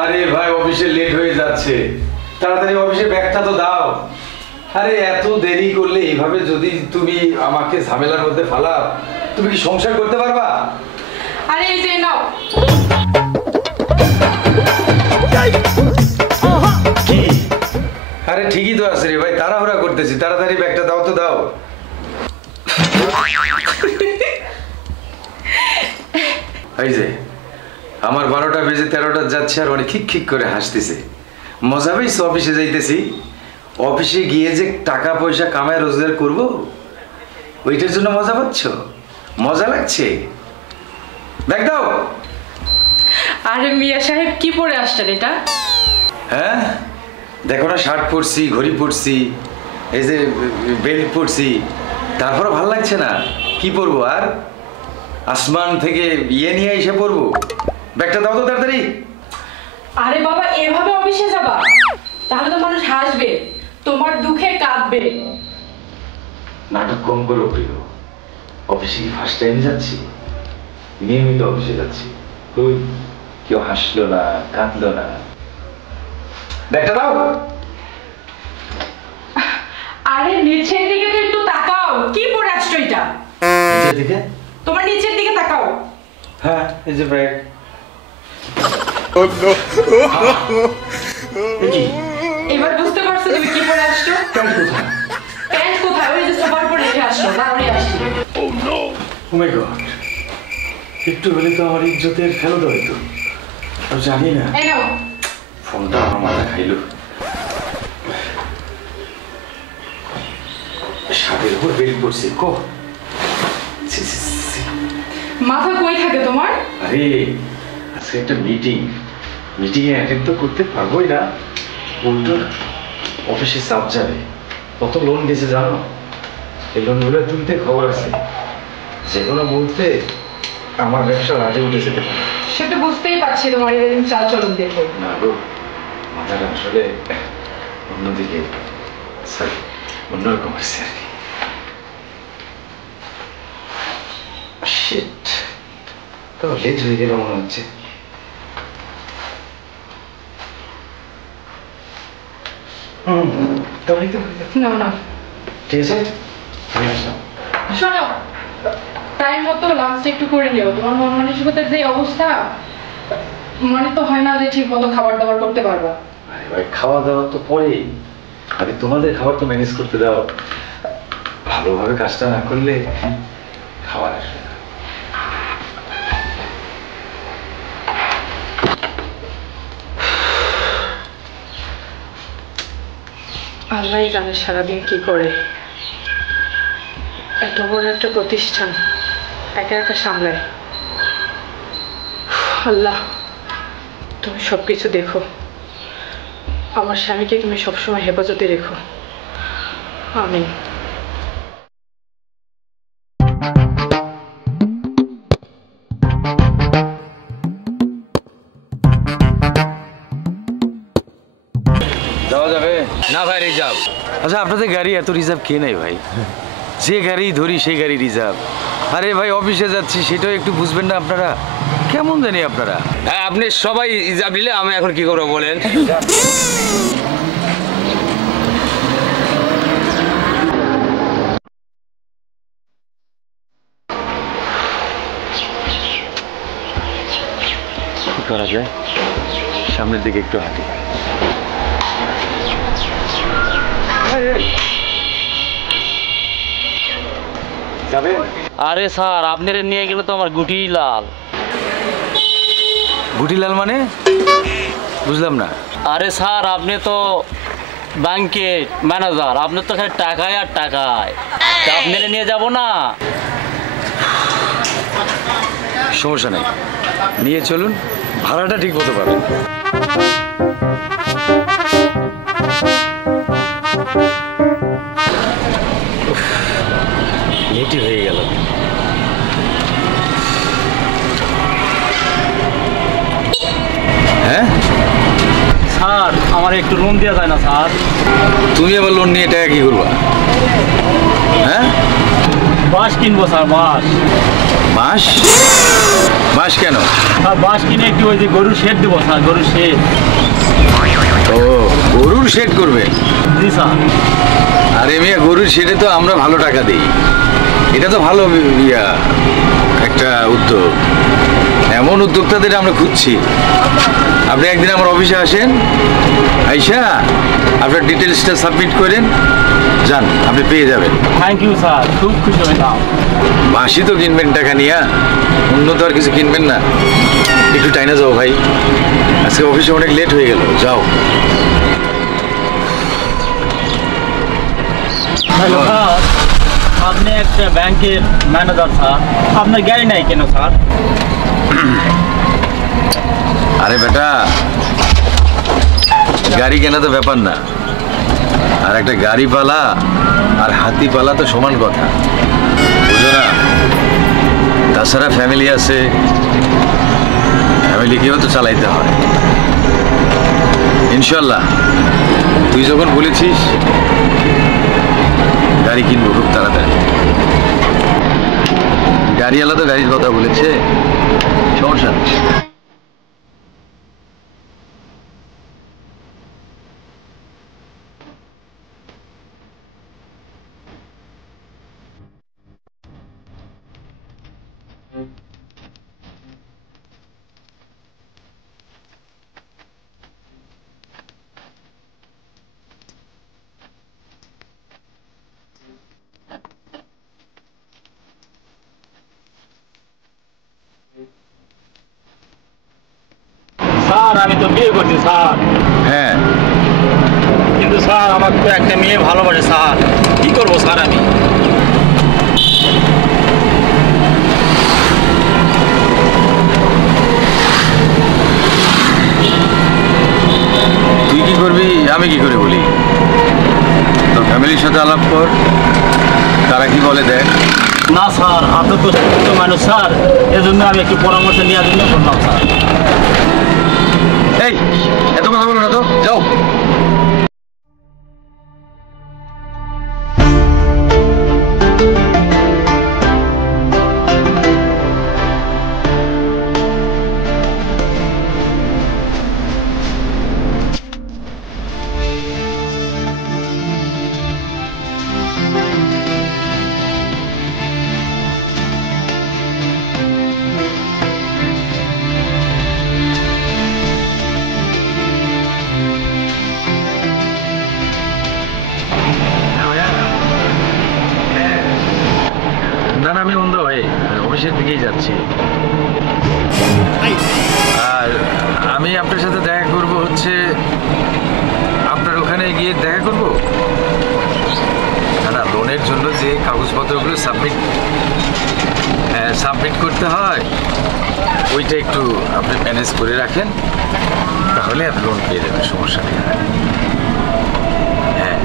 আরে ভাই অফিসে লেট হয়ে যাচ্ছে, তাড়াতাড়ি অফিসে ব্যাগটা তো দাও। আরে এত দেরি করলে এইভাবে যদি তুমি আমাকে ঝামেলার মধ্যে ফালাও, তুমি কি সংসার করতে পারবা? আরে এই যে নাও। কি? আরে ঠিকই তো আছে রে ভাই, তাড়াহুড়া করতেছি, তাড়াতাড়ি ব্যাগটা দাও তো দাও। এই যে আমার 12টা বেজে 13টা যাচ্ছে আর অনেক খিক খিক করে হাসতেছে। মজা পাইছো? অফিসে যাইতেছি, অফিসে গিয়ে যে টাকা পয়সা কামায় রোজগার করব, ওইটার জন্য মজা পাচ্ছ? মজা লাগছে? ব্যাগ দাও। আরে মিয়া সাহেব কি পরে আসছেন এটা? হ্যাঁ দেখো না, শার্ট পরছি, ঘড়ি পরছি, এই যে বেল্ট পরছি, তারপরে ভালো লাগছে না? কি পরবো আর? আসমান থেকে ইয়ে নিয়ে এসে পরবো? ব্যাগটা দাও তো তাড়াতাড়ি। আরে বাবা এভাবে অফিসে যাবা? তাহলে তো মানুষ হাসবে, তোমার দুঃখে কাঁদবে। নাটক কম করো প্রিয়, অফিসে কি ফার্স্ট টাইম যাচ্ছি? নিয়মিত অফিসে যাচ্ছি, কই কেউ হাসলো না, কাঁদলো না। ব্যাগটা দাও। আরে নিচের দিকে তো একটু তাকাও, কি পরে আসছো এটা? নিচের দিকে? তোমার নিচের দিকে তাকাও। হ্যাঁ এই যে ব্যাগ। এবার বুঝতে পারছো তুমি কি পরে আসছো? প্যান্ট কোথায়? প্যান্ট কোথায়? ওই যে সোফার উপর রেখে আসছো, দাঁড়িয়ে আসছি। Oh no! Oh my God! একটু হলে তো আমার ইজ্জতের ফেলো তো হইতো। আমি জানি না। এই নাও। ফোনটা আমার মাথা খাইলো। শার্টের উপর বেল্ট পরছি, কো? মাথা কই থাকে তোমার? আরে আজকে একটা মিটিংয়ে অ্যাটেন্ড তো করতে পারবোই না, উল্টো অফিসে চাপ যাবে। কত লোন দিয়েছে জানো? এই লোনগুলো তুলতে খবর আছে, যে কোনো মুহূর্তে আমার ব্যবসা রাজে উঠে যেতে পারে। সেটা বুঝতেই পারছি তোমার এরকম চাল চলন দেখে। না গো, মাথাটা আসলে অন্যদিকে, সরি অন্যরকম আছে আর কি। শিট, তো লেট হয়ে গেল মনে হচ্ছে। তবেই তো না না ঠিক আছে, আমি আসলাম। শোনো, টাইম মতো লাঞ্চ একটু করে নিও। তোমার মন মানসিকতার যে অবস্থা, মনে তো হয় না যে ঠিক মতো খাবার দাবার করতে পারবা। আরে ভাই খাওয়া দাওয়া তো পরেই, আরে তোমাদের খাবার তো ম্যানেজ করতে দাও। ভালোভাবে কাজটা না করলে খাবার আসবে না। আল্লাহ জানে সারাদিন কি করে। এত বড় একটা প্রতিষ্ঠান একা একা সামলায়। আল্লাহ তুমি সবকিছু দেখো, আমার স্বামীকে তুমি সবসময় হেফাজতে রেখো, আমিন। যাওয়া যাবে না ভাই রিজার্ভ। আচ্ছা আপনাদের গাড়ি এত রিজার্ভ কে নেই ভাই? যে গাড়ি ধরি সেই গাড়ি রিজার্ভ। আরে ভাই অফিসে যাচ্ছি, সেটাও একটু বুঝবেন না আপনারা? কেমন জানি আপনারা। হ্যাঁ আপনি সবাই রিজার্ভ নিলে আমি এখন কি করবো বলেন? কি করা যায়? সামনের দিকে একটু হাঁটি। যাবে? আরে স্যার আপনারে নিয়ে গেলে তো আমার গুটি লাল। গুটিলাল মানে? বুঝলাম না। আরে স্যার আপনি তো ব্যাংকের ম্যানেজার, আপনার তো খালি টাকায় আর টাকায়। তা আপনারে নিয়ে যাব না? সমস্যা নেই, নিয়ে চলুন, ভাড়াটা ঠিক মতো পাবেন। লেটই হয়ে গেল। হ্যাঁ স্যার আমার একটু লোন দেওয়া যায় না স্যার? তুমি আবার লোন নিয়ে টাকা কি করবা? হ্যাঁ বাঁশ কিনবো স্যার, বাঁশ। বাঁশ? বাঁশ কেন? স্যার বাঁশ কিনে একটু ওই যে গরুর শেড দেবো স্যার, গরুর শেড। ও, গরুর শেড করবে? জি স্যার। আরে মিয়া, গরুর শেডে তো আমরা ভালো টাকা দিই। এটা তো ভালো একটা উদ্যোগ। এমন উদ্যোক্তাদের আমরা খুঁজছি। আপনি একদিন আমার অফিসে আসেন, আইসা আপনার ডিটেলসটা সাবমিট করেন, যান, আপনি পেয়ে যাবেন। থ্যাংক ইউ স্যার, খুব খুশি হইলাম। বাঁশি তো কিনবেন টাকা নিয়া, অন্য তো আর কিছু কিনবেন না। একটু টাইনা যাও ভাই, আজকে অফিসে অনেক লেট হয়ে গেল, যাও। হ্যালো স্যার, আপনি একটা ব্যাংকের ম্যানেজার স্যার, আপনার গাড়ি নাই কেন স্যার? আরে বেটা, গাড়ি কেনা তো ব্যাপার না, আর একটা গাড়ি পালা আর হাতি পালা তো সমান কথা, বুঝো না? তাছাড়া ফ্যামিলি আছে, ফ্যামিলিকেও তো চালাইতে হয়। ইনশাল্লাহ তুই যখন বলেছিস গাড়ি কিনবো খুব তাড়াতাড়ি। গাড়িওয়ালা তো গাড়ির কথা বলেছে, সমস্যা নেই। স্যার আমি তো বিয়ে করছি স্যার, হ্যাঁ, কিন্তু স্যার আমার তো একটা মেয়ে ভালোবাসে স্যার, কি করবো স্যার আমি? তুই কি করবি আমি কি করে বলি? তোর ফ্যামিলির সাথে আলাপ কর, তারা কি বলে দেখ। না স্যার, আপনি তো শিক্ষিত মানুষ স্যার, এজন্য আমি একটু পরামর্শ নেওয়ার জন্য করলাম স্যার। এই, এত কথা বলো না তো, যাও। না না, আমি অন্ধ হয়ে অফিসের দিকেই যাচ্ছি। আর আমি আপনার সাথে দেখা করব হচ্ছে আপনার ওখানে গিয়ে দেখা করব। না না, লোনের জন্য যে কাগজপত্রগুলো সাবমিট করতে হয়, ওইটা একটু আপনি ম্যানেজ করে রাখেন, তাহলে আপনি লোন পেয়ে যাবেন, সমস্যা নেই। হ্যাঁ,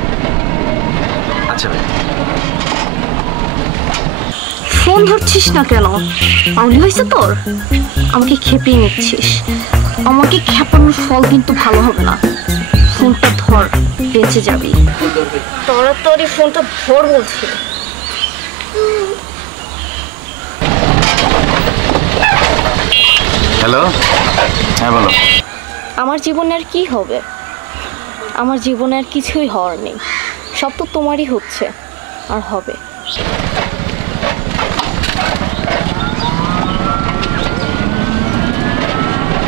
আচ্ছা ভাই। ফোন ধরছিস না কেন? আউলি হয়েছে তোর? আমাকে খেপিয়ে নিচ্ছিস। আমাকে খেপানোর ফল কিন্তু ভালো হবে না। ফোনটা ধর, বেঁচে যাবি। তাড়াতাড়ি ফোনটা ধর বলছি। হ্যালো, হ্যাঁ বলো। আমার জীবনে আর কি হবে? আমার জীবনে আর কিছুই হওয়ার নেই, সব তো তোমারই হচ্ছে আর হবে।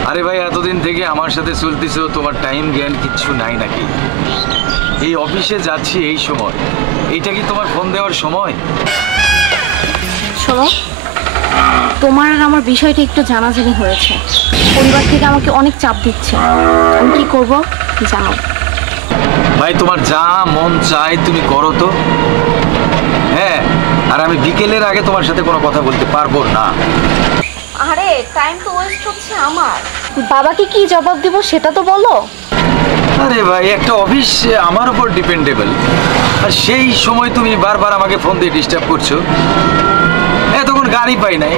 আরে ভাই, এতদিন থেকে আমার সাথে চলতেছো, তোমার টাইম জ্ঞান কিচ্ছু নাই নাকি? এই অফিসে যাচ্ছি এই সময়, এইটা কি তোমার ফোন দেওয়ার সময়? শোনো, তোমার আর আমার বিষয়টা একটু জানাজানি হয়েছে। পরিবার থেকে আমাকে অনেক চাপ দিচ্ছে, আমি কি করব জানো? ভাই, তোমার যা মন চায় তুমি করো তো। হ্যাঁ, আর আমি বিকেলের আগে তোমার সাথে কোনো কথা বলতে পারবো না। আরে টাইম তো ওয়েস্ট হচ্ছে আমার। বাবাকে কি জবাব দিব সেটা তো বলো। আরে ভাই, একটা অফিস আমার উপর ডিপেন্ডেবল, আর সেই সময় তুমি বারবার আমাকে ফোন দিয়ে ডিস্টার্ব করছো। তখন গাড়ি পাই নাই,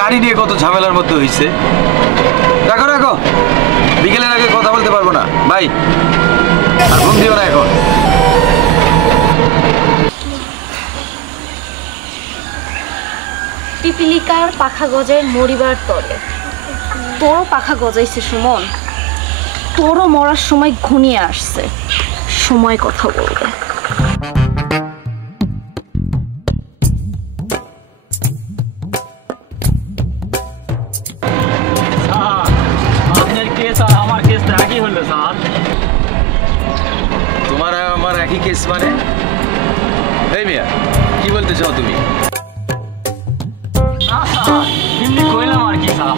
গাড়ি নিয়ে কত ঝামেলার মধ্যে হয়েছে। রাখো রাখো, বিকেলের আগে কথা বলতে পারবো না ভাই, আর ফোন দিও না এখন। পিপিলিকার পাখা গজায় মরিবার তরে। তোরও পাখা গজাইছে সুমন, তোরও মরার সময় ঘনিয়ে আসছে, সময় কথা বলবে। আপনার কেস আর আমার কেস তো একই হলো স্যার। তোমার আর আমার একই কেস মানে? এই মিয়া, কি বলতে চাও তুমি? না স্যার, এমনি কইলাম আর কি স্যার।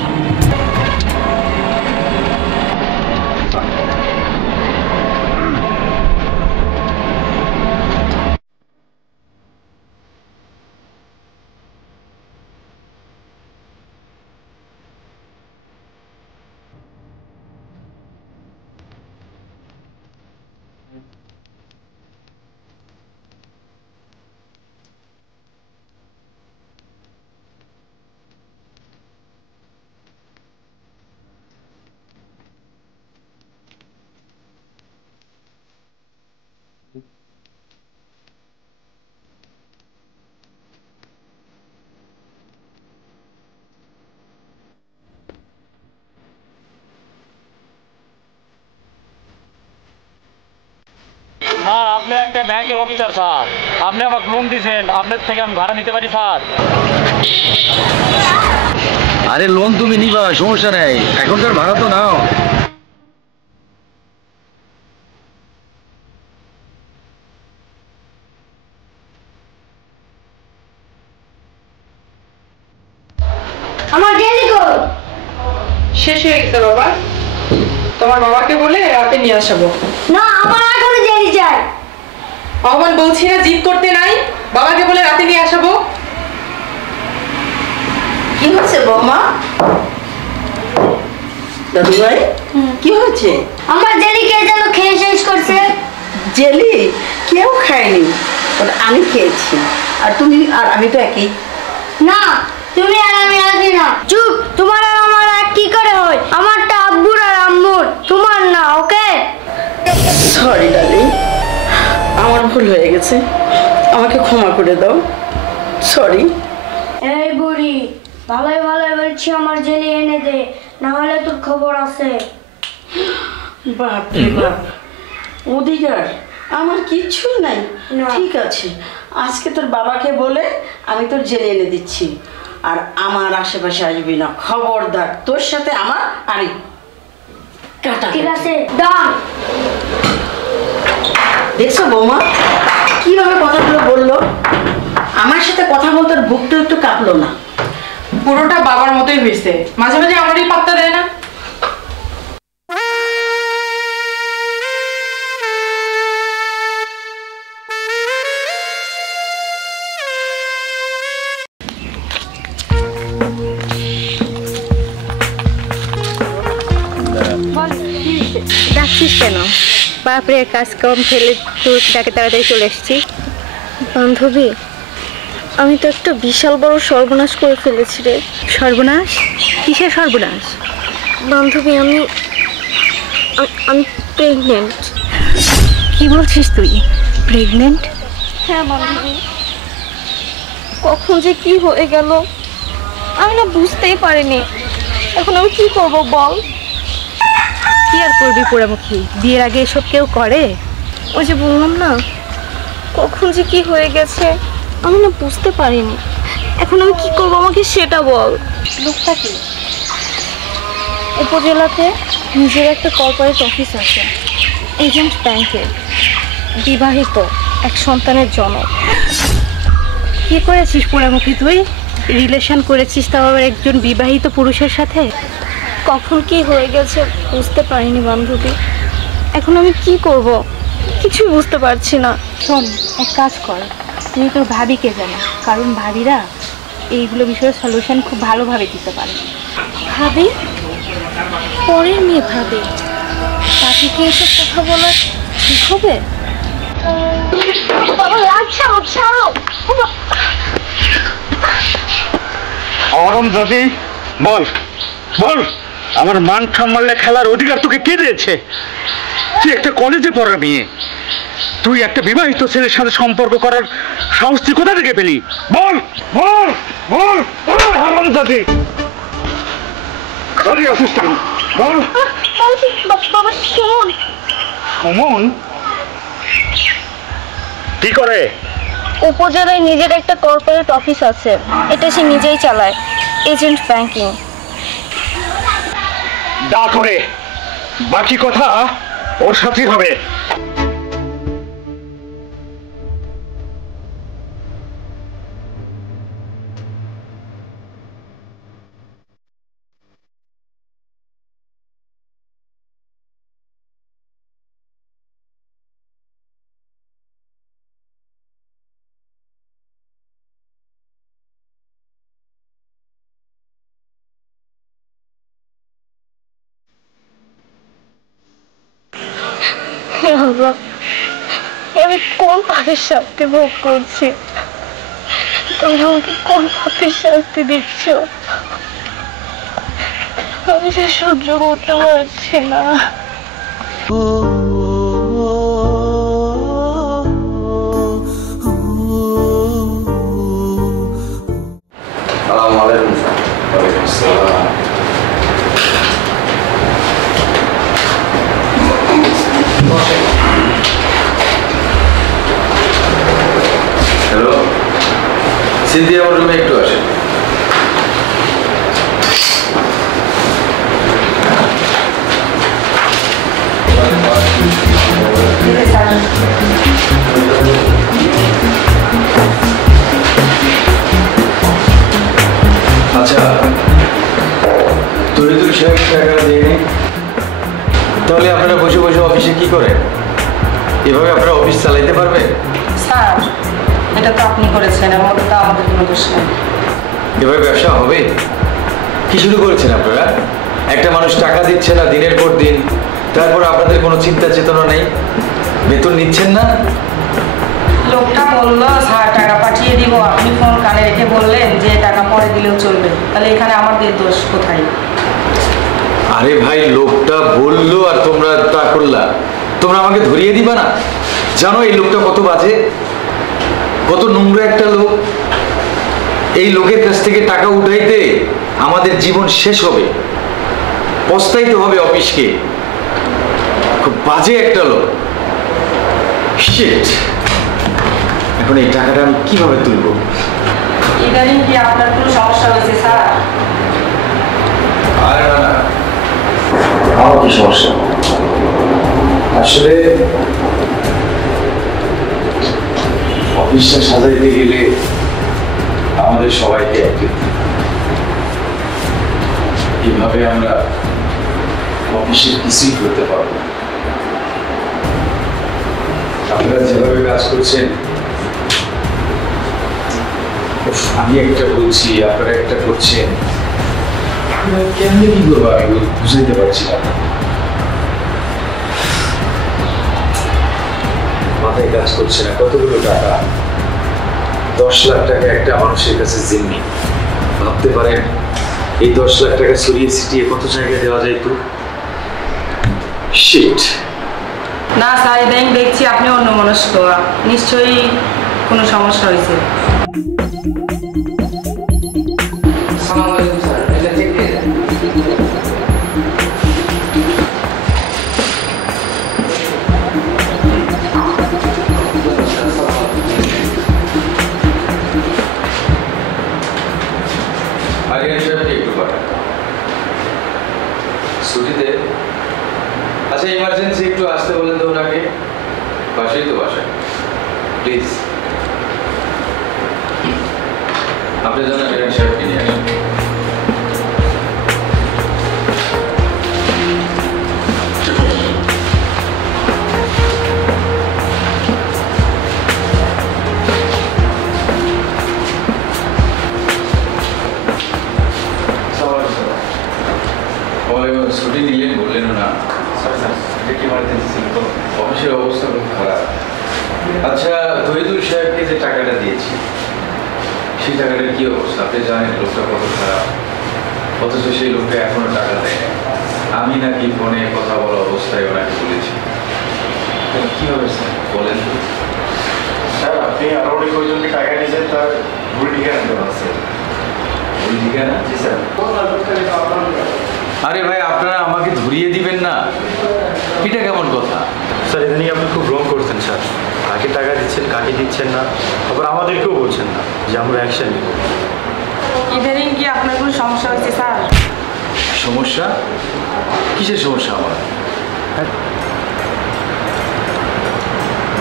স্যার আপনি একটা ব্যাংকের অফিসার স্যার, আপনি আমাকে লোন দিয়েছেন, আপনার থেকে আমি ভাড়া নিতে পারি স্যার? আরে লোন তুমি নিবা, সমস্যা নেই, এখনকার ভাড়া তো নাও। আমার ডেলি কর শেষ হয়ে গেছে বাবা, তোমার বাবাকে বলে রাতে নিয়ে আসাবো। না, আমার এখনো ডেলি চাই। ভগবান বলছি না জিদ করতে নাই, বাবাকে বলে রাতে নিয়ে আসাবো। কি হচ্ছে বৌমা? দাদু ভাই কি হচ্ছে? আমার ডেলি কে যেন খেয়ে শেষ করছে। জেলি কেউ খায়নি, ওটা আমি খেয়েছি। আর তুমি আর আমি তো একই। না, তুমি আর আমি একই না। চুপ, তোমার আর আমার এক কি করে হয়? আমারটা আব্বুর আর আম্মুর, তোমার না। ওকে, সরি ডার্লিং, আমার ভুল হয়ে গেছে, আমাকে ক্ষমা করে দাও। সরি। এই বুড়ি, ভালোই ভালোই বলছি আমার জেনে এনে দে, না হলে তোর খবর আছে। বাপ রে বাপ, অধিকার আমার কিচ্ছুই নাই। না। ঠিক আছে, আজকে তোর বাবাকে বলে আমি তোর জেলে এনে দিচ্ছি। আর আমার আশেপাশে আসবি না, খবরদার। তোর সাথে আমার আরে কাটা। ঠিক আছে, ডান। দেখছো বৌমা কিভাবে কথাগুলো বললো? আমার সাথে কথা বলতে ওর বুকটা একটু কাঁপলো না। পুরোটা বাবার মতোই হয়েছে, মাঝে মাঝে আমারই পাত্তা দেয় না। ডাকছিস কেন? বাপরে, কাজ কম ফেলে তোর ডাকে তাড়াতাড়ি চলে এসেছি। বান্ধবী, আমি তো একটা বিশাল বড় সর্বনাশ করে ফেলেছি রে। সর্বনাশ? কিসের সর্বনাশ? বান্ধবী, আমি প্রেগনেন্ট। কি বলছিস তুই? প্রেগনেন্ট? হ্যাঁ বান্ধবী, কখন যে কি হয়ে গেল আমি না বুঝতেই পারিনি। এখন আমি কি করব বল? কি আর করবি পোড়ামুখী, বিয়ের আগে এসব কেউ করে? ওই যে বললাম না, কখন যে কি হয়ে গেছে আমি না বুঝতে পারিনি। এখন আমি কি করব আমাকে সেটা বল। লোকটা কি? উপজেলাতে নিজের একটা কর্পোরেট অফিস আছে, এজেন্ট ব্যাংকের, বিবাহিত, এক সন্তানের জনক। কি করেছিস পোড়ামুখী তুই? রিলেশন করেছিস, তাও আবার একজন বিবাহিত পুরুষের সাথে? কখন কি হয়ে গেছে বুঝতে পারিনি বান্ধবী। এখন আমি কি করব কিছুই বুঝতে পারছি না। শোন, এক কাজ কর, তুই তোর ভাবিকে জানা, কারণ ভাবিরা এইগুলো বিষয়ে সলিউশন খুব ভালোভাবে দিতে পারে। ভাবি? পরের মেয়ে ভাবি? তাকে কি এসব কথা বলা ঠিক হবে? অরম যদি বল বল, আমার মান সম্মানে খেলার অধিকার তোকে কে দিয়েছে? তুই একটা কলেজে পড়া মেয়ে, তুই একটা বিবাহিত ছেলের সাথে সম্পর্ক করার সাহস তুই কোথা থেকে পেলি? বল বল বল হারামজাদি, দাঁড়িয়ে আছিস কেন? বল। বাবা শোন। সুমন কি করে? উপজেলায় নিজের একটা কর্পোরেট অফিস আছে, এটা সে নিজেই চালায়, এজেন্ট ব্যাংকিং। দা করে বাকি কথা ওর সাথেই হবে। আমি কোন পাপের শাস্তি ভোগ করছি? তুমি আমাকে কোন পাপের শাস্তি দিচ্ছ? আমি সে সহ্য করতে পারছি না। হ্যালো সিন্ধি, আমার রুমে একটু আসে। আচ্ছা, তরিদুল সাহেব টাকাটা দেয়নি, তাহলে আপনারা বসে বসে অফিসে কি করেন? এভাবে আপনারা অফিস চালাইতে পারবেন? স্যার, এটা তো আপনি করেছেন, এর মধ্যে তো আমাদের কোনো দোষ নেই। এভাবে ব্যবসা হবে? কি শুরু করেছেন আপনারা? একটা মানুষ টাকা দিচ্ছে না দিনের পর দিন, তারপর আপনাদের কোনো চিন্তা চেতনা নেই, বেতন নিচ্ছেন না। লোকটা বললো স্যার টাকা পাঠিয়ে দিব, আপনি ফোন কানে রেখে বললেন যে টাকা পরে দিলেও চলবে, তাহলে এখানে আমাদের দোষ কোথায়? আরে ভাই, লোকটা বললো আর তোমরা তা করলা, তোমরা আমাকে ধরিয়ে দিবা না? জানো এই লোকটা কত বাজে, কত নোংরা একটা লোক। এই লোকের কাছ থেকে টাকা উঠাইতে আমাদের জীবন শেষ হবে, পস্তাইতে হবে অফিসকে। খুব বাজে একটা লোক। শিট, এখন এই টাকাটা আমি কিভাবে তুলবো? ইদানিং কি আপনার কোনো সমস্যা হয়েছে স্যার? আরে না না, আমার কি সমস্যা? আসলে অফিসটা সাজাইতে গেলে আমাদের সবাইকে একদিন কিভাবে আমরা অফিসের কিছুই করতে পারবো। আপনারা যেভাবে কাজ করছেন, আমি একটা বলছি আপনারা একটা করছেন, কেমনি কি করবো আমি বুঝাইতে পারছি না। মাথায় কাজ করছে না। কতগুলো টাকা, 10 লাখ টাকা একটা মানুষের কাছে জিম্মি। ভাবতে পারেন এই 10 লাখ টাকা ছড়িয়ে ছিটিয়ে কত জায়গায় দেওয়া যায় তো? শিট। না স্যার, ইদানিং দেখছি আপনি অন্যমনস্ক, নিশ্চয়ই কোনো সমস্যা হয়েছে। ছুটিতে? আচ্ছা, ইমার্জেন্সি একটু আসতে বলেন তো ওনাকে। বাসাই তো বাসায়, প্লিজ আপনি জানেন আরিয়ান সাহেবকে নিয়ে আসেন। ছুটি নিলেন, বললেন না? অফিসের অবস্থা খুব খারাপ। আচ্ছা, তহিদুল সাহেবকে যে টাকাটা দিয়েছি, সেই টাকাটার কি অবস্থা? আপনি জানেন লোকটা কত খারাপ, অথচ সেই লোকটা এখনো টাকা দেয়। আমি নাকি ফোনে কথা বলা অবস্থায় ওনাকে বলেছি, কি হবে স্যার? বলেন তো। স্যার আপনি আরো অনেক কয়জনকে টাকা দিয়েছেন, তার ভুল ঠিকানা দেওয়া আছে। ভুল ঠিকানা? জি স্যার। আরে ভাই, আপনারা আমাকে ধরিয়ে দিবেন না, এটা কেমন কথা? স্যার এটা নিয়ে আপনি খুব রং করছেন স্যার। কাকে টাকা দিচ্ছেন, কাকে দিচ্ছেন না, আবার আমাদেরকেও বলছেন না যে আমরা অ্যাকশন নিব। ইদানিং কি আপনার কোনো সমস্যা হয়েছে স্যার? সমস্যা? কিসের সমস্যা আমার?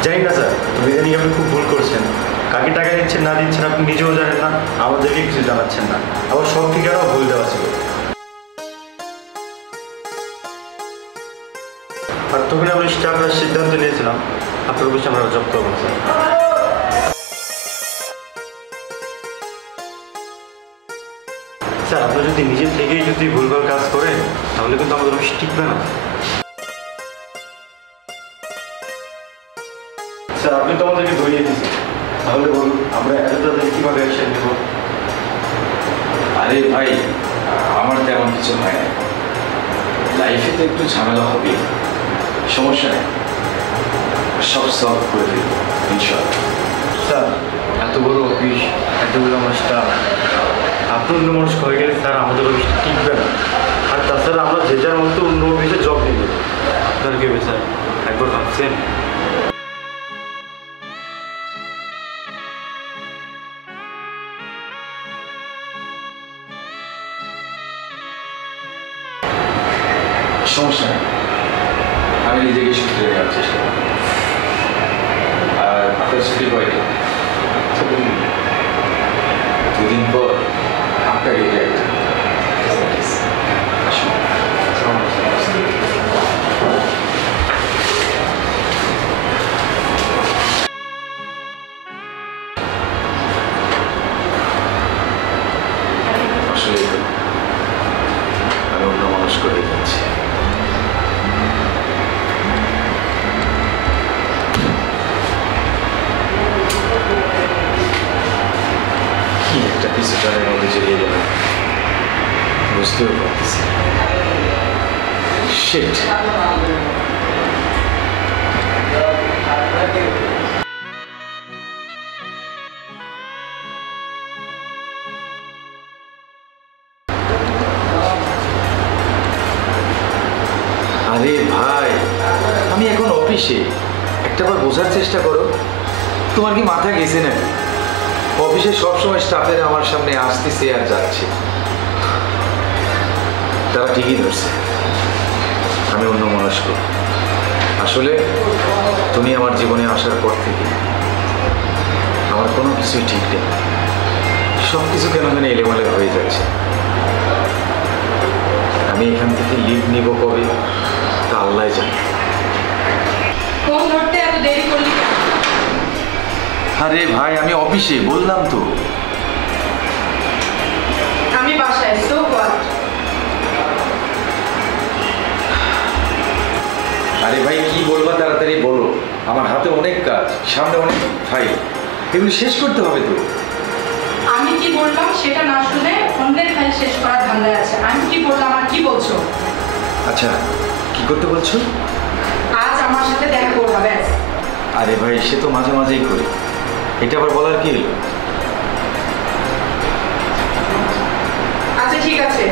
জানি না স্যার, তবে এটা নিয়ে আপনি খুব ভুল করছেন। কাকে টাকা দিচ্ছেন না দিচ্ছেন আপনি নিজেও জানেন না, আমাদেরকে কিছু জানাচ্ছেন না, আবার সব ঠিকানাও ভুল দেওয়া ছিল। আর তখন আমরা স্টাফরা সিদ্ধান্ত নিয়েছিলাম আপনার অফিসে আমরা জব করবো স্যার। স্যার আপনি যদি নিজে থেকেই যদি ভুলভাল কাজ করেন তাহলে কিন্তু আমাদের অফিস টিকবে না। স্যার আপনি তো আমাদেরকে ধরিয়ে দিচ্ছেন, তাহলে বলুন আমরা এত তাদের কীভাবে অ্যাকশন নেব? আরে ভাই, আমার তেমন কিছু হয় না, লাইফে তো একটু ঝামেলা হবে, সমস্যা নেই, সব সলভ করে ফেলবো ইনশাআল্লাহ। স্যার এত বড় অফিস, এতগুলো আমার স্টাফ, আপনি অন্য মানুষ হয়ে গেলে স্যার আমাদের অফিসটা টিকবে না। আর তাছাড়া আমরা যে যার মতো অন্য অফিসে জব নিয়ে দেবো। আপনার কি হবে স্যার, একবার ভাবছেন? সমস্যা নেই, আমি নিজেকে শুধরে নেওয়ার চেষ্টা করব। আর আপনার ছুটি কয়টা? দুদিন পর আপনাকে একটা আসুন। আসলে আমি অন্য মানুষ করে যাচ্ছি। কি একটা পিছুটানের মধ্যে জড়িয়ে গেল, বুঝতেও পারতেছি। শিট। আরে ভাই, আমি এখন অফিসে, একটাবার বোঝার চেষ্টা করো, তোমার কি মাথা গেছে নাকি? অফিসে সবসময় স্টাফেরা আমার সামনে আসতেছে আর যাচ্ছে, তারা ঠিকই ধরছে আমি অন্য মনস্ক। আসলে তুমি আমার জীবনে আসার পর থেকে আমার কোনো কিছুই ঠিক নেই, সব কিছু কেন যেন এলোমেলো হয়ে যাচ্ছে। আমি এখান থেকে লিভ নিব কবে তা আল্লাহ জানে। ফোন ধরতে এত দেরি করলি? আরে ভাই, আমি অফিসে, বললাম তো। আমি বাসায়। So what? আরে ভাই, কি বলবো তাড়াতাড়ি বলো, আমার হাতে অনেক কাজ, সামনে অনেক ফাইল, এগুলো শেষ করতে হবে তো। আমি কি বললাম সেটা না শুনে অন্যের ফাইল শেষ করার ধান্দায় আছে। আমি কি বললাম আর কি বলছো? আচ্ছা, কি করতে বলছো? আজ আমার সাথে দেখা করবা, ব্যাস। আরে ভাই, সে তো মাঝে মাঝেই করে, এটা আবার বলার কি হলো? আচ্ছা ঠিক আছে।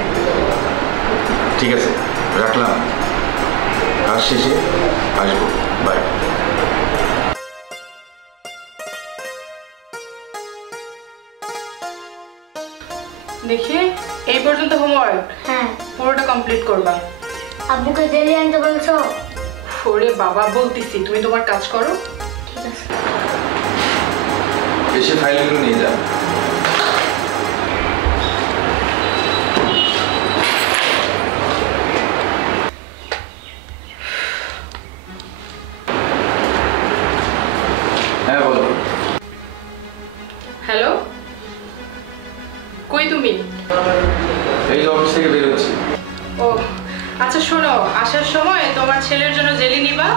ঠিক আছে, রাখলাম, কাজ শেষে আসবো, বাই। দেখি, এই পর্যন্ত হোমওয়ার্ক হ্যাঁ। পুরোটা কমপ্লিট করবা। আব্বুকে জেলি আনতে বলছো? ওরে বাবা, বলতেছি তুমি তোমার কাজ করো। ঠিক আছে। এসে ফাইলগুলো নিয়ে যান। হ্যাঁ বলো। হ্যালো, কই তুমি? এই অফিস থেকে বেরোচ্ছি। ও আচ্ছা, শোনো, আসার সময় তোমার ছেলের জন্য জেলি নিবা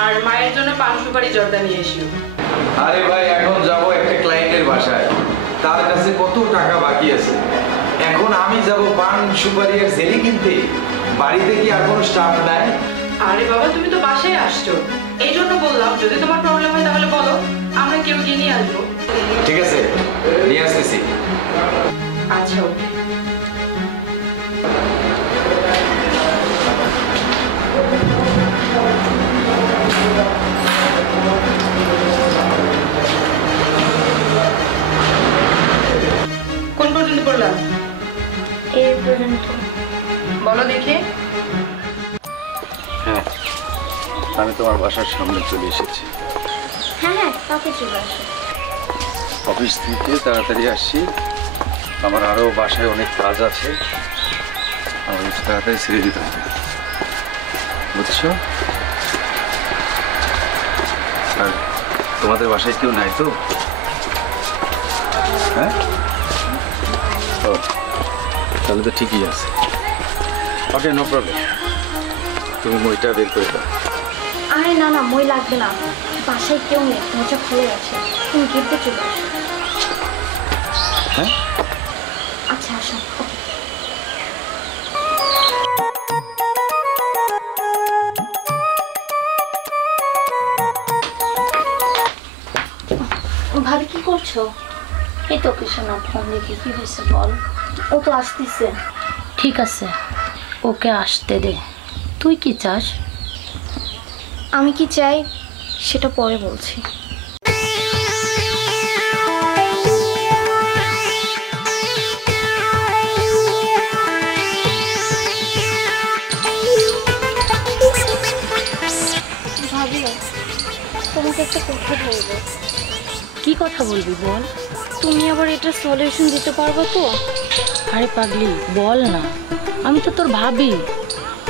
আর মায়ের জন্য পান সুপারি জর্দা নিয়ে এসিও। আরে ভাই, এখন যাব একটা ক্লায়েন্টের বাসায়, তার কাছে কত টাকা বাকি আছে, এখন আমি যাব পান সুপারি আর জেলি কিনতে? বাড়িতে কি আর কোনো স্টাফ নাই? আরে বাবা, তুমি তো বাসায় আসছো, এই জন্য বললাম যদি তোমার প্রবলেম হয় তাহলে বলো, আমরা কেউ গিয়ে নিয়ে আসবো। ঠিক আছে, নিয়ে আসতেছি। আচ্ছা ওকে। কোন পর্যন্ত পড়লাম? এই পর্যন্ত। বলো দেখে। হ্যাঁ, আমি তোমার বাসার সামনে চলে এসেছি। হ্যাঁ, কাকে চলে আসো। অফিস থেকে তাড়াতাড়ি আসছি, আমার আরো বাসায় অনেক কাজ আছে, আমার তাড়াতাড়ি ছেড়ে দিতে হবে, বুঝছো? আর তোমাদের বাসায় কেউ নাই তো? হ্যাঁ, ও তাহলে তো ঠিকই আছে। ওকে, নো প্রবলেম, তুমি মইটা বের করে দাও। আরে না না, মই লাগবে না, বাসায় কেউ নেই, দরজা খুলে আছে, তুমি গেটে চলে আসো। হ্যাঁ, আচ্ছা আসো। ভাবি কি করছো? এই তো কিছু না, ফোন দেখি। কি হয়েছে বল? ও তো আসতেছে। ঠিক আছে, ওকে আসতে দে। তুই কি চাস? আমি কি চাই সেটা পরে বলছি। ভাবি, তোমাকে একটা কথা বলবো। কি কথা বলবি বল? তুমি আবার এটা সলিউশন দিতে পারবে তো? আরে পাগলি, বল না, আমি তো তোর ভাবি,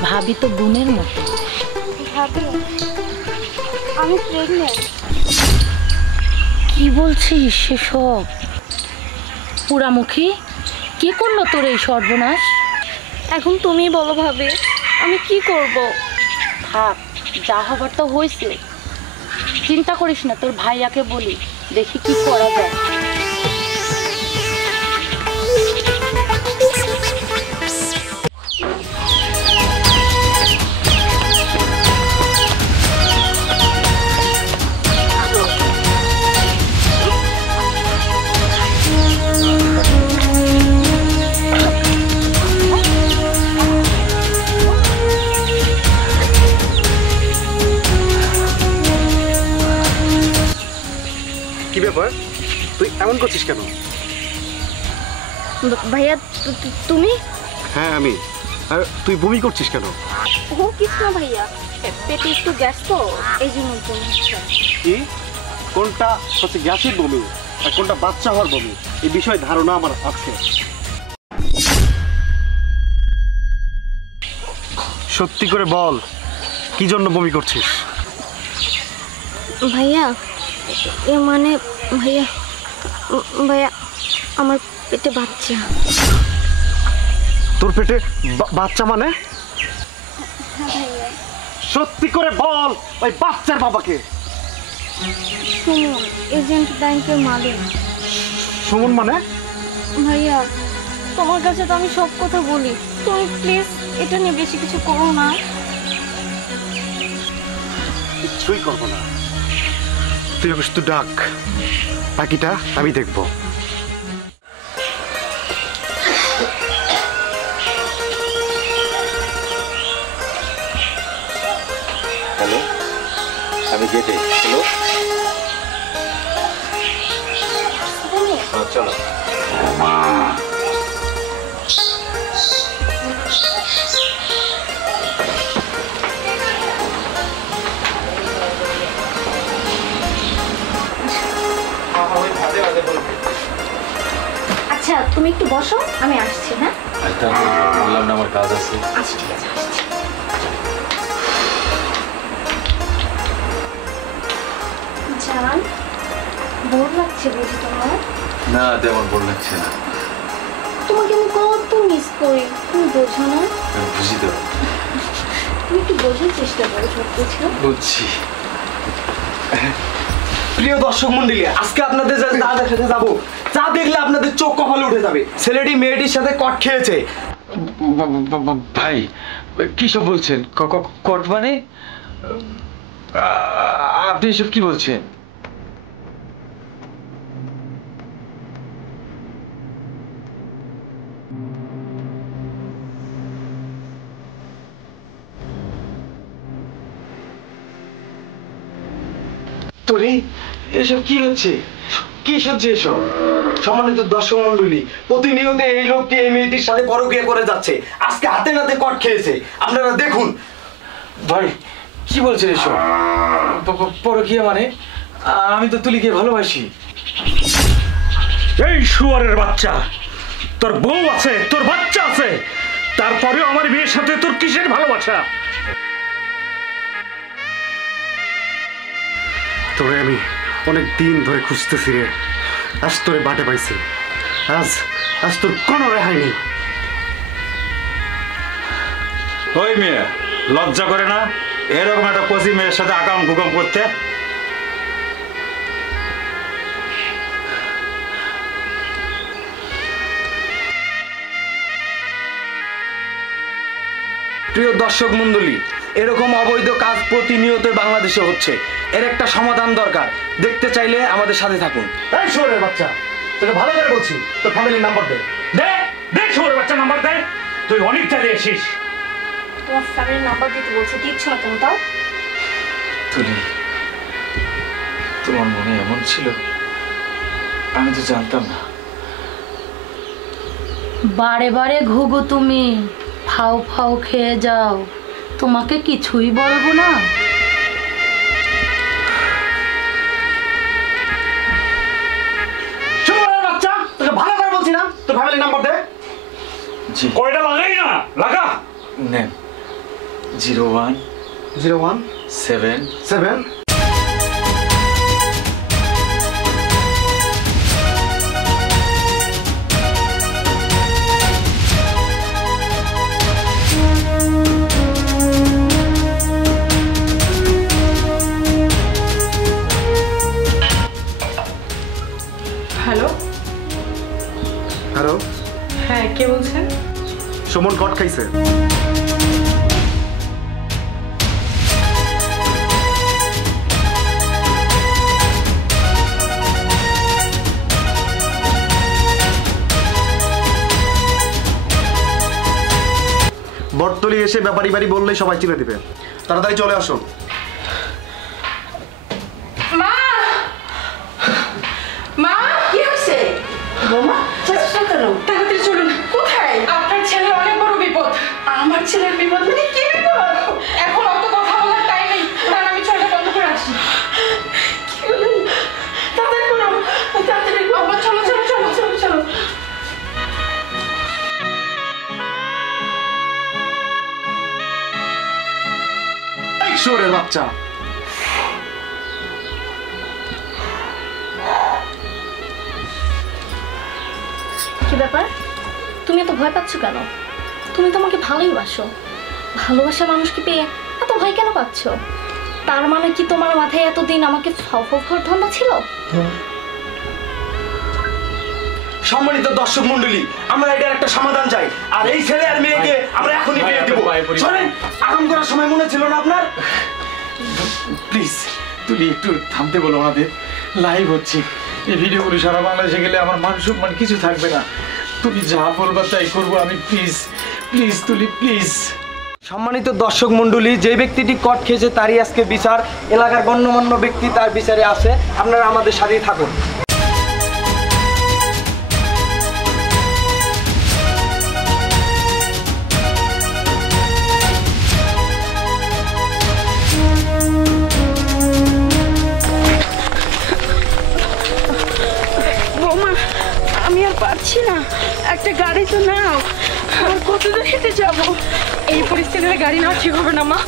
ভাবি তো বোনের মতো। ভাবি, আমি প্রেগনেন্ট। কি বলছিস সেসব? পুরামুখী, কি করলো তোর এই সর্বনাশ? এখন তুমিই বলো ভাবি, আমি কি করব? থাক, যা হবার তো হয়েছে, চিন্তা করিস না, তোর ভাইয়াকে বলি, দেখি কি করা যায়। কি ব্যাপার, তুই এমন করছিস কেন? ভাইয়া, তুমি? হ্যাঁ আমি। আর তুই বমি করছিস কেন? ও কিছু না ভাইয়া, পেটে একটু গ্যাস তো, এই জন্য বমি হচ্ছে। কি, কোনটা হচ্ছে গ্যাসের বমি আর কোনটা বাচ্চা হওয়ার বমি, এই বিষয়ে ধারণা আমার আছে। সত্যি করে বল, কি জন্য বমি করছিস? ভাইয়া, এ মানে ভাইয়া, ভাইয়া আমার পেটে বাচ্চা। তোর পেটে বাচ্চা মানে? হ্যাঁ ভাইয়া। সত্যি করে বল, ওই বাচ্চার বাবাকে? সুমন, এজেন্ট ব্যাংকের মালিক। সুমন মানে? ভাইয়া, তোমার কাছে তো আমি সব কথা বলি, তুমি প্লিজ এটা নিয়ে বেশি কিছু করো না। কিছুই করবো না, তুই ওকে শুধু ডাক, বাকিটা আমি দেখবো। হ্যালো, আমি গেটে। হ্যালো, চলো। আচ্ছা তুমি একটু বসো, আমি আসছি। হ্যাঁ বললাম না আমার কাজ আছে। আচ্ছা ঠিক আছে, আসছি। জান, বোর লাগছে বুঝি তোমার? না, তেমন বোর লাগছে না। তোমাকে আমি কত মিস করি, তুমি বোঝো না। আমি বুঝি তো। তুমি একটু বোঝার চেষ্টা করো সব কিছু। বুঝছি। প্রিয় দর্শক মন্ডলী, আজকে আপনাদের যা দেখাতে যাবো, যা দেখলে আপনাদের চোখ কপালে উঠে যাবে। ছেলেটি মেয়েটির সাথে কট খেয়েছে। ভাই, কি সব বলছেন? কট মানে? আপনি এসব কি বলছেন? তোরে এসব কি হচ্ছে? কি হচ্ছে এসব? সম্মানিত দর্শক মন্ডলী, প্রতিনিয়ত এই লোকটি এই মেয়েটির সাথে পরকীয়া করে যাচ্ছে। আজকে হাতে নাতে কট খেয়েছে, আপনারা দেখুন। ভাই কি বলছেন এসব? পরকীয়া মানে? আমি তো তুলিকে ভালোবাসি। এই শুয়ারের বাচ্চা, তোর বউ আছে, তোর বাচ্চা আছে, তারপরেও আমার মেয়ের সাথে তোর কিসের ভালোবাসা? তোরে আমি অনেক দিন ধরে খুঁজতেছি রে, আজ তোরে বাটে পাইছি। আজ তোর কোনো রেহাই নেই। ওই মেয়ে লজ্জা করে না এরকম একটা কচি মেয়ের সাথে আকাম কুকাম করতে? প্রিয় দর্শক মন্ডলী, এরকম অবৈধ কাজ প্রতিনিয়ত বাংলাদেশে হচ্ছে। এর একটা সমাধান দরকার। দেখতে চাইলে আমাদের সাথে থাকুন। এই শুয়ারের বাচ্চা, তোকে ভালো করে বলছি, তোর ফ্যামিলির নাম্বার দে। দে দে শুয়ারের বাচ্চা, নাম্বার দে। তুই অনেক চালিয়েছিস। তোমার ফ্যামিলির নাম্বার দিতে বলছে, দিচ্ছ না কেন তাও? তুলি, তোমার মনে এমন ছিল, আমি তো জানতাম না। বারে বারে ঘুঘু তুমি ফাউ ফাউ খেয়ে যাও, তোমাকে কিছুই বলবো না। বাচ্চা, তোকে ভালো করে বলছি না, তোর ফ্যামিলির নাম্বার দে। জি কয়টা লাগাই না লাগা। নেন 01 01 7 7 হ্যালো। হ্যালো, হ্যাঁ, কে বলছেন? সুমন কট খাইছে। বটতলি এসে ব্যাপারী বাড়ি বললেই সবাই চিনে দিবে। তাড়াতাড়ি চলে আসো। মা, মা, কি হয়েছে বৌমা? চেষ্টা করো, তাড়াতাড়ি চলুন। কোথায়? আপনার ছেলের অনেক বড় বিপদ। আমার ছেলের বিপদ মানে কি বিপদ? এখন অত কথা বলার টাইম নেই, কারণ আমি চলটা বন্ধ করে আসি। কি বলেন? তাড়াতাড়ি করো, তাড়াতাড়ি করো। আব্বা, চলো চলো চলো চলো চলো। এই শুয়োরের বাচ্চা, কি ব্যাপার? তুমি এত ভয় পাচ্ছ কেন? তুমি তো আমাকে ভালোই বাসো। ভালোবাসা মানুষকে পেয়ে এত ভয় কেন পাচ্ছ? তার মানে কি তোমার মাথায় এতদিন আমাকে ফাও ফাও খাওয়ার ধান্দা ছিল? সম্মানিত দর্শক মন্ডলী, আমরা এটার একটা সমাধান চাই। আর এই ছেলে আর মেয়েকে আমরা এখনই বিয়ে দেব। চলেন, আরাম করার সময় মনে ছিল না আপনার? প্লিজ তুলি একটু থামতে বলো, আমাদের লাইভ হচ্ছে। এই ভিডিওগুলো সারা বাংলাদেশে গেলে আমার মান সম্মান কিছু থাকবে না। তুমি যা বলবা তাই করবো আমি। প্লিজ প্লিজ তুলি, প্লিজ। সম্মানিত দর্শক মন্ডলী, যে ব্যক্তিটি কট খেয়েছে তারই আজকে বিচার। এলাকার গণ্যমান্য ব্যক্তি তার বিচারে আছে। আপনারা আমাদের সাথেই থাকুন। বৌমা, আমি আর পারছি না, একটা গাড়ি তো নাও। আর কত দূর হেঁটে যাবো? এই পরিস্থিতিতে গাড়ি নেওয়া ঠিক হবে না মা,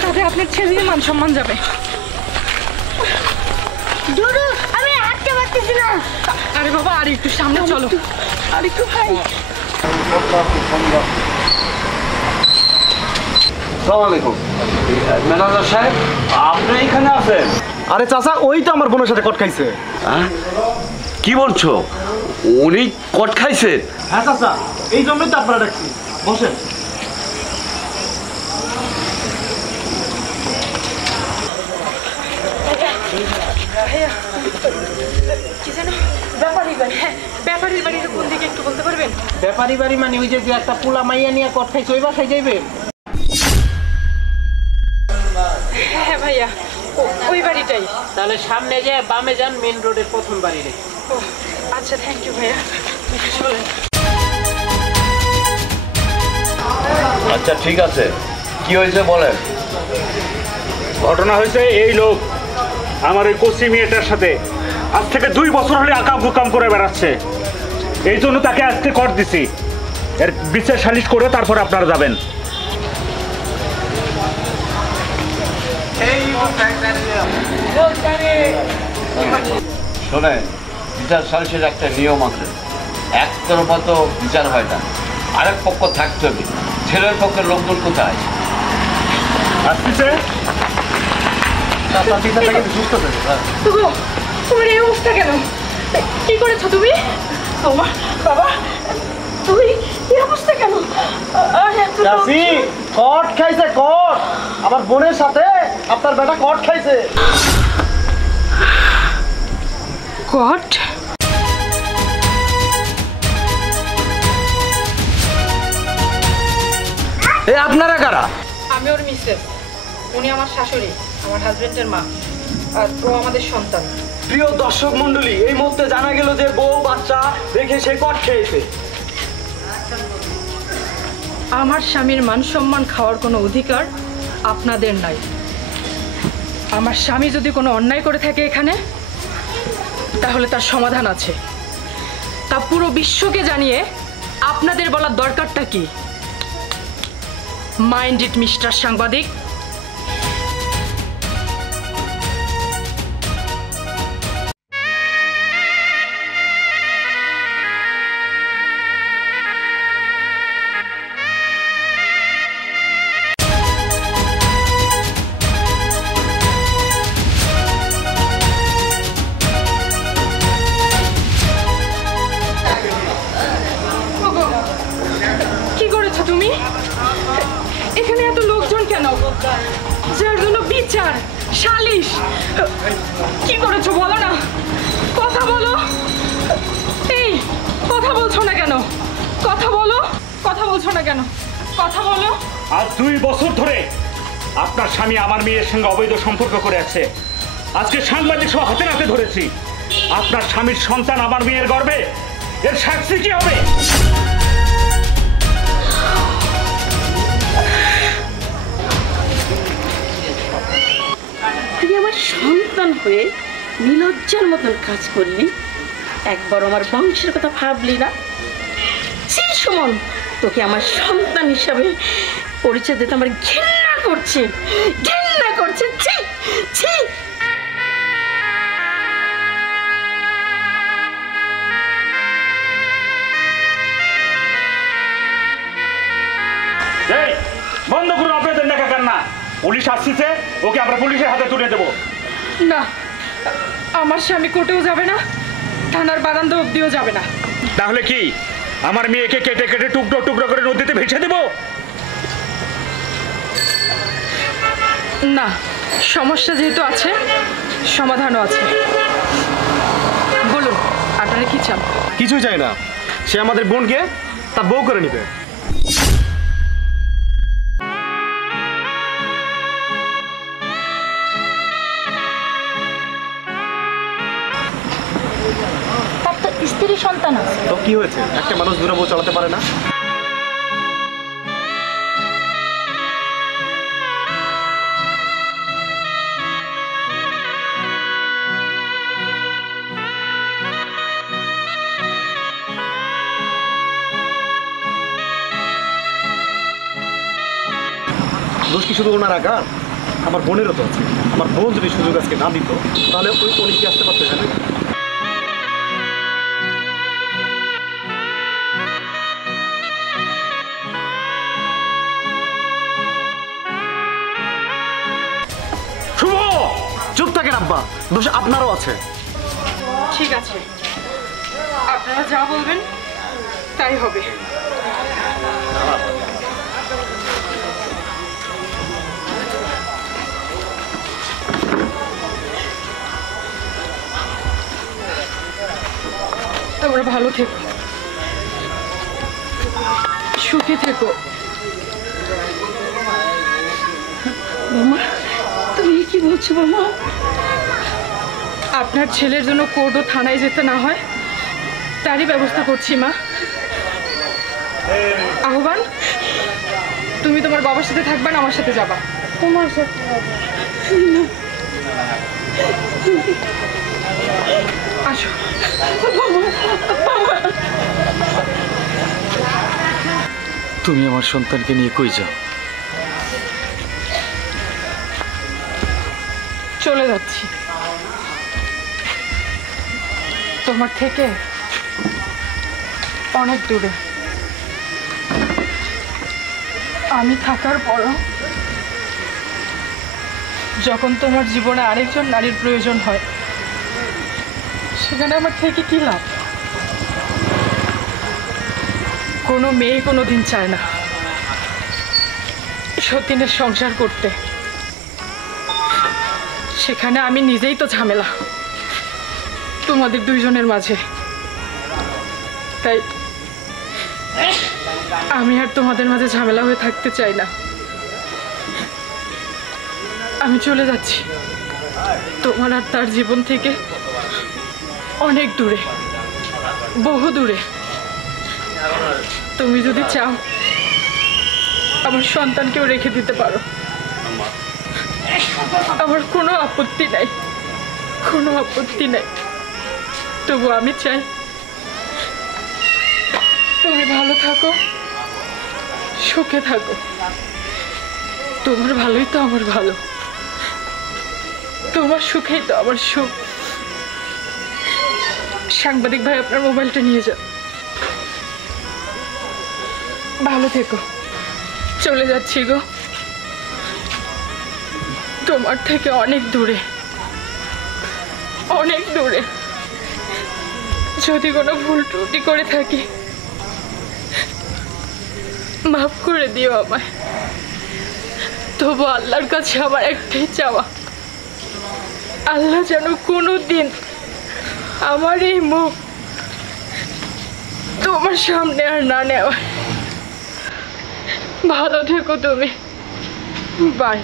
তাতে আপনার ছেলের মান সম্মান যাবে। দুদু, আমি হাঁটতে পারতেছি না। আরে বাবা, আর একটু সামনে চলো। আর একটু ভাই। ম্যানেজার সাহেব, আপনি এখানে আছেন? আরে চাচা, ওই তো আমার বোনের সাথে কট খাইছে। কি বলছো? উনি কট খাইছে? হ্যাঁ চাচা, এই জন্যই তো আপনারা ডাকছি। বসেন। ব্যাপারী বাড়ি? হ্যাঁ, ব্যাপারীর বাড়ির কোন দিকে একটু বলতে পারবেন? ব্যাপারী বাড়ি মানে ওই যে একটা পোলা মাইয়া নিয়ে কট খাইছে ওই বাসায় যাইবেন? হ্যাঁ ভাইয়া, ওই বাড়িটাই। তাহলে সামনে যে বামে যান, মেন রোডের প্রথম বাড়ি রে। ও আচ্ছা, থ্যাংক ইউ ভাইয়া। চলেন। আচ্ছা ঠিক আছে, কি হয়েছে বলেন। ঘটনা হয়েছে এই লোক আমার ওই কচি মেয়েটার সাথে আজ থেকে 2 বছর হলে আকাম কুকাম করে বেড়াচ্ছে। এই জন্য তাকে আজকে কর দিছি। এর বিচার সালিশ করে তারপর আপনারা যাবেন। শোনে, বিচার সালিশের একটা নিয়ম আছে, একতরফা তো বিচার হয় না, আরেক পক্ষ থাকতে হবে। ছেলের পক্ষের লোকজন কোথায়? আসতেছে তোমার এই অবস্থা কেন? কি করেছো তুমি? তোমার বাবা, তুমি এই অবস্থা কেন? চাচি কট খাইছে, কট। আমার বোনের সাথে আপনার বেটা কট খাইছে। কট? এ আপনারা কারা? আমি ওর মিসেস, উনি আমার শাশুড়ি, আমার হাজবেন্ডের মা, আর ও আমাদের সন্তান। প্রিয় দর্শক মন্ডলী, এই মুহূর্তে জানা গেল যে বউ বাচ্চা রেখে সে কট খেয়েছে। আমার স্বামীর মান সম্মান খাওয়ার কোনো অধিকার আপনাদের নাই। আমার স্বামী যদি কোনো অন্যায় করে থাকে এখানে, তাহলে তার সমাধান আছে। তা পুরো বিশ্বকে জানিয়ে আপনাদের বলার দরকারটা কি? মাইন্ড ইট মিস্টার সাংবাদিক। কি করেছো তুমি? এখানে এত লোকজন কেন? যার জন্য বিচার সালিশ। কি করেছো বলো না, কথা বলো। এই কথা বলছো না কেন? কথা বলো, কথা বলছো না কেন? কথা বলো। আজ 2 বছর ধরে আপনার স্বামী আমার মেয়ের সঙ্গে অবৈধ সম্পর্ক করে আছে। আজকে সাংবাদিক সহ হাতে নাতে ধরেছি। আপনার স্বামীর সন্তান আমার মেয়ের গর্ভে, এর শাস্তি কি হবে? তুই আমার সন্তান হয়ে নিলজ্জার মতন কাজ করলি, একবার আমার বংশের কথা ভাবলি না? সেই সুমন, তোকে আমার সন্তান হিসাবে পরিচয় দিতে আমার ঘৃণা করছে, ঘৃণা করছে। ছি ছি। এই বন্ধ করুন আপনাদের দেখা কান্না। পুলিশ আসছে, ওকে আমরা পুলিশের হাতে তুলে দেবো। না, আমার স্বামী কোর্টেও যাবে না, থানার বারান্দা অব্দিও যাবে না। তাহলে কি আমার মেয়েকে কেটে কেটে টুকরো টুকরো করে নদীতে ভেসে দেবো? না, সমস্যা যেহেতু আছে, সমাধানও আছে। বলুন আপনারা কি চান? কিছুই চাই না, সে আমাদের বোনকে তার বউ করে নিবে। তার তো স্ত্রী সন্তান আছে। তো কি হয়েছে? একটা মানুষ দুটো বউ চালাতে পারে না? দোষ কি শুধু ওনার আগার? আমার বোনেরও তো আছে। আমার বোন যদি সুযোগ আজকে না দিত, তাহলে উনি কি আসতে পারতো এখানে? শুভ, চুপ থাকেন আব্বা, দোষ আপনারও আছে। ঠিক আছে, আপনারা যা বলবেন তাই হবে। তোমরা ভালো থেকো, সুখে থেকো। মামা তুমি কি বলছো মামা? আপনার ছেলের জন্য কোর্ট ও থানায় যেতে না হয় তারই ব্যবস্থা করছি মা। আহ্বান, তুমি তোমার বাবার সাথে থাকবা না আমার সাথে যাবা? তোমার সাথে আসো। তুমি আমার সন্তানকে নিয়ে কই যাও? চলে যাচ্ছি তোমার থেকে অনেক দূরে। আমি থাকার পরও যখন তোমার জীবনে আরেকজন নারীর প্রয়োজন হয় সেখানে আমার থেকে কি লাভ? কোনো মেয়ে কোনোদিন চায় না সতীনের সংসার করতে, সেখানে আমি নিজেই তো ঝামেলা তোমাদের দুইজনের মাঝে। তাই আমি আর তোমাদের মাঝে ঝামেলা হয়ে থাকতে চাই না। আমি চলে যাচ্ছি তোমার আর তার জীবন থেকে অনেক দূরে, বহু দূরে। তুমি যদি চাও আমার সন্তানকেও রেখে দিতে পারো, আমার কোনো আপত্তি নাই, কোনো আপত্তি নাই। তবু আমি চাই তুমি ভালো থাকো, সুখে থাকো। তোমার ভালোই তো আমার ভালো, তোমার সুখেই তো আমার সুখ। সাংবাদিক ভাই আপনার মোবাইলটা নিয়ে যান। ভালো থেকো, চলে যাচ্ছি গো তোমার থেকে অনেক দূরে, অনেক দূরে। যদি কোনো ভুল ত্রুটি করে থাকি মাফ করে দিও আমায়। তবু আল্লাহর কাছে আমার একটাই চাওয়া, আল্লাহ যেন কোনো দিন আমার এই মুখ তোমার সামনে আর না নেওয়া। ভালো থেকো তুমি, বাই।